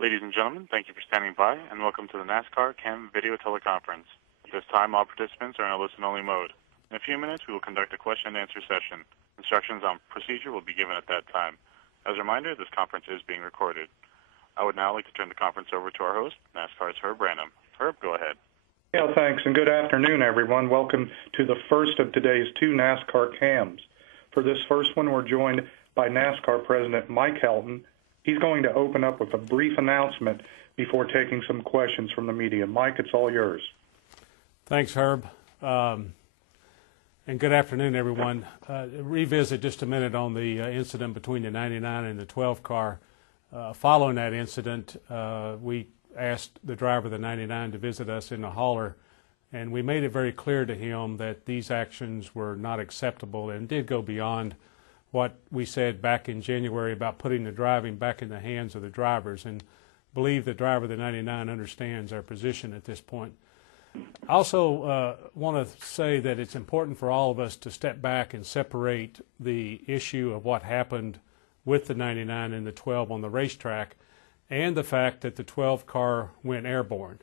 Ladies and gentlemen, thank you for standing by, and welcome to the NASCAR CAM video teleconference. At this time, all participants are in a listen-only mode. In a few minutes, we will conduct a question-and-answer session. Instructions on procedure will be given at that time. As a reminder, this conference is being recorded. I would now like to turn the conference over to our host, NASCAR's Herb Branham. Herb, go ahead. Yeah, thanks, and good afternoon, everyone. Welcome to the first of today's two NASCAR CAMs. For this first one, we're joined by NASCAR President Mike Helton. He's going to open up with a brief announcement before taking some questions from the media. Mike, it's all yours. Thanks, Herb. And good afternoon, everyone. Revisit just a minute on the incident between the 99 and the 12 car. Following that incident, we asked the driver of the 99 to visit us in the hauler, and we made it very clear to him that these actions were not acceptable and did go beyond what we said back in January about putting the driving back in the hands of the drivers, and believe the driver of the 99 understands our position at this point. I also want to say that it's important for all of us to step back and separate the issue of what happened with the 99 and the 12 on the racetrack and the fact that the 12 car went airborne.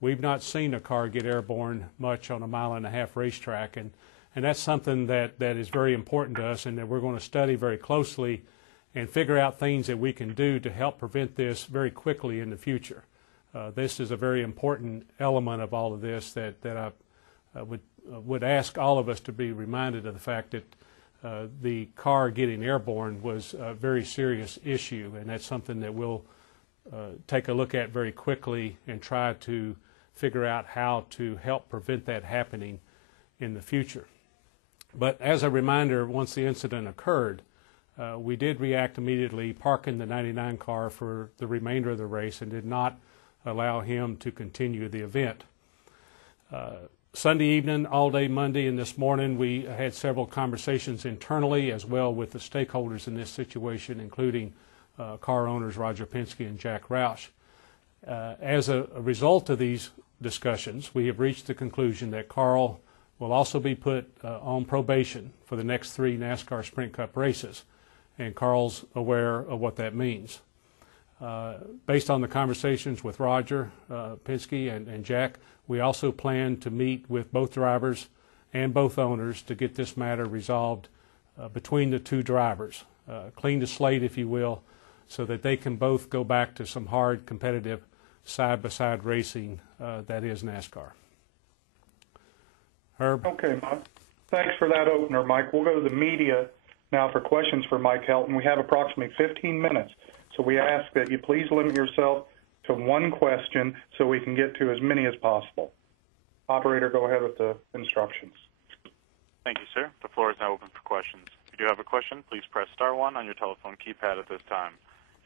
We've not seen a car get airborne much on a mile-and-a-half racetrack, and that's something that is very important to us and that we're going to study very closely and figure out things that we can do to help prevent this very quickly in the future. This is a very important element of all of this that I would ask all of us to be reminded of the fact that the car getting airborne was a very serious issue, and that's something that we'll take a look at very quickly and try to figure out how to help prevent that happening in the future. But as a reminder, once the incident occurred, we did react immediately, parking the 99 car for the remainder of the race and did not allow him to continue the event. Sunday evening, all day Monday, and this morning, we had several conversations internally as well with the stakeholders in this situation, including car owners Roger Penske and Jack Roush. As a result of these discussions, we have reached the conclusion that Carl will also be put on probation for the next 3 NASCAR Sprint Cup races, and Carl's aware of what that means. Based on the conversations with Roger Penske and Jack, we also plan to meet with both drivers and both owners to get this matter resolved between the two drivers, clean the slate, if you will, so that they can both go back to some hard, competitive, side-by-side racing that is NASCAR. Herb? Okay, Mike. Thanks for that opener, Mike. We'll go to the media now for questions for Mike Helton. We have approximately 15 minutes, so we ask that you please limit yourself to one question so we can get to as many as possible. Operator, go ahead with the instructions. Thank you, sir. The floor is now open for questions. If you do have a question, please press star 1 on your telephone keypad at this time.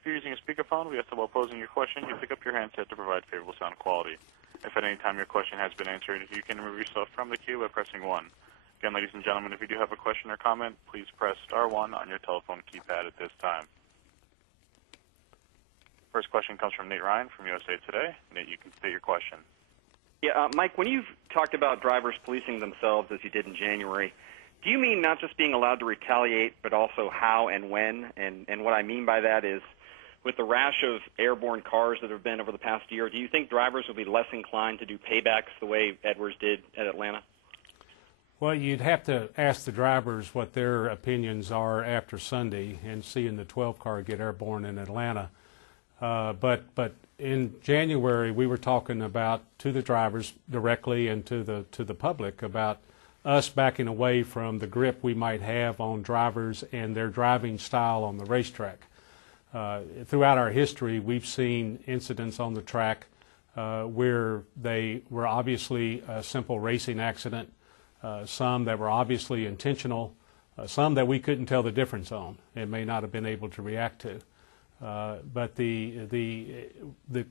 If you're using a speakerphone, we ask that while posing your question, you pick up your handset to provide favorable sound quality. If at any time your question has been answered, you can remove yourself from the queue by pressing 1. Again, ladies and gentlemen, if you do have a question or comment, please press star 1 on your telephone keypad at this time. First question comes from Nate Ryan from USA Today. Nate, you can state your question. Yeah, Mike, when you've talked about drivers policing themselves as you did in January, do you mean not just being allowed to retaliate, but also how and when? And what I mean by that is, with the rash of airborne cars that have been over the past year, do you think drivers will be less inclined to do paybacks the way Edwards did at Atlanta? Well, you'd have to ask the drivers what their opinions are after Sunday and seeing the 12 car get airborne in Atlanta. But in January, we were talking about to the drivers directly and to the public about us backing away from the grip we might have on drivers and their driving style on the racetrack. Throughout our history, we've seen incidents on the track where they were obviously a simple racing accident, some that were obviously intentional, some that we couldn't tell the difference on and may not have been able to react to. But the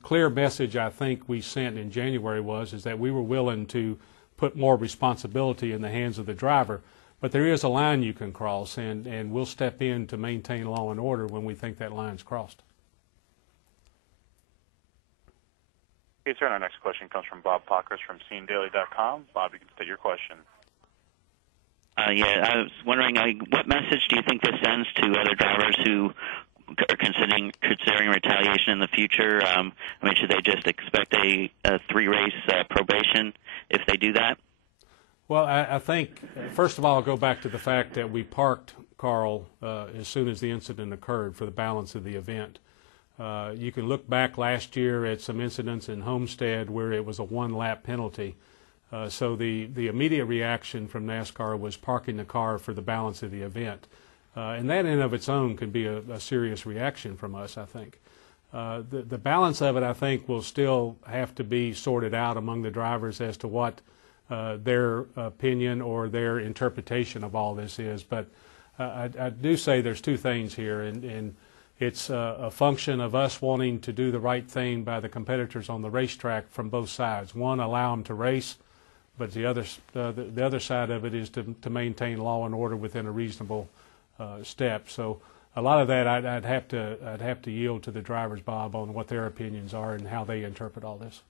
clear message I think we sent in January is that we were willing to put more responsibility in the hands of the driver. But there is a line you can cross, and we'll step in to maintain law and order when we think that line's crossed. Okay, sir, and our next question comes from Bob Pockers from SceneDaily.com. Bob, you can state your question. Yeah, I was wondering, what message do you think this sends to other drivers who are considering retaliation in the future? I mean, should they just expect a 3-race probation if they do that? Well, I think, first of all, I'll go back to the fact that we parked Carl as soon as the incident occurred for the balance of the event. You can look back last year at some incidents in Homestead where it was a 1-lap penalty. So the immediate reaction from NASCAR was parking the car for the balance of the event. And that in and of its own could be a serious reaction from us, I think. The balance of it, I think, will still have to be sorted out among the drivers as to what their opinion or their interpretation of all this is. But I do say there's two things here, and it's a function of us wanting to do the right thing by the competitors on the racetrack from both sides. One, allow them to race, but the other side of it is to maintain law and order within a reasonable step. So a lot of that I'd have to yield to the drivers, Bob, on what their opinions are and how they interpret all this.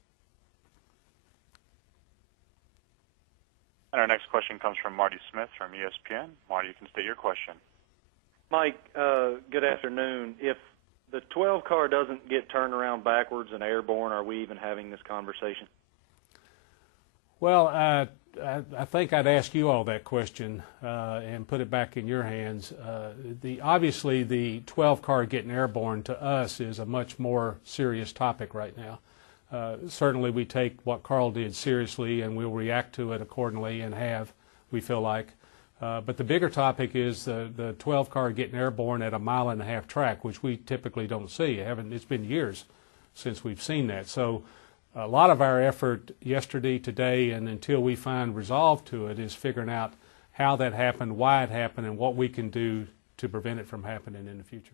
And our next question comes from Marty Smith from ESPN. Marty, you can state your question. Mike, good afternoon. If the 12 car doesn't get turned around backwards and airborne, are we even having this conversation? Well, I think I'd ask you all that question and put it back in your hands. Obviously, the 12 car getting airborne to us is a much more serious topic right now. Certainly we take what Carl did seriously and we'll react to it accordingly and have, we feel like. But the bigger topic is the 12 car getting airborne at a 1.5 mile track, which we typically don't see. It's been years since we've seen that. So a lot of our effort yesterday, today, and until we find resolve to it is figuring out how that happened, why it happened, and what we can do to prevent it from happening in the future.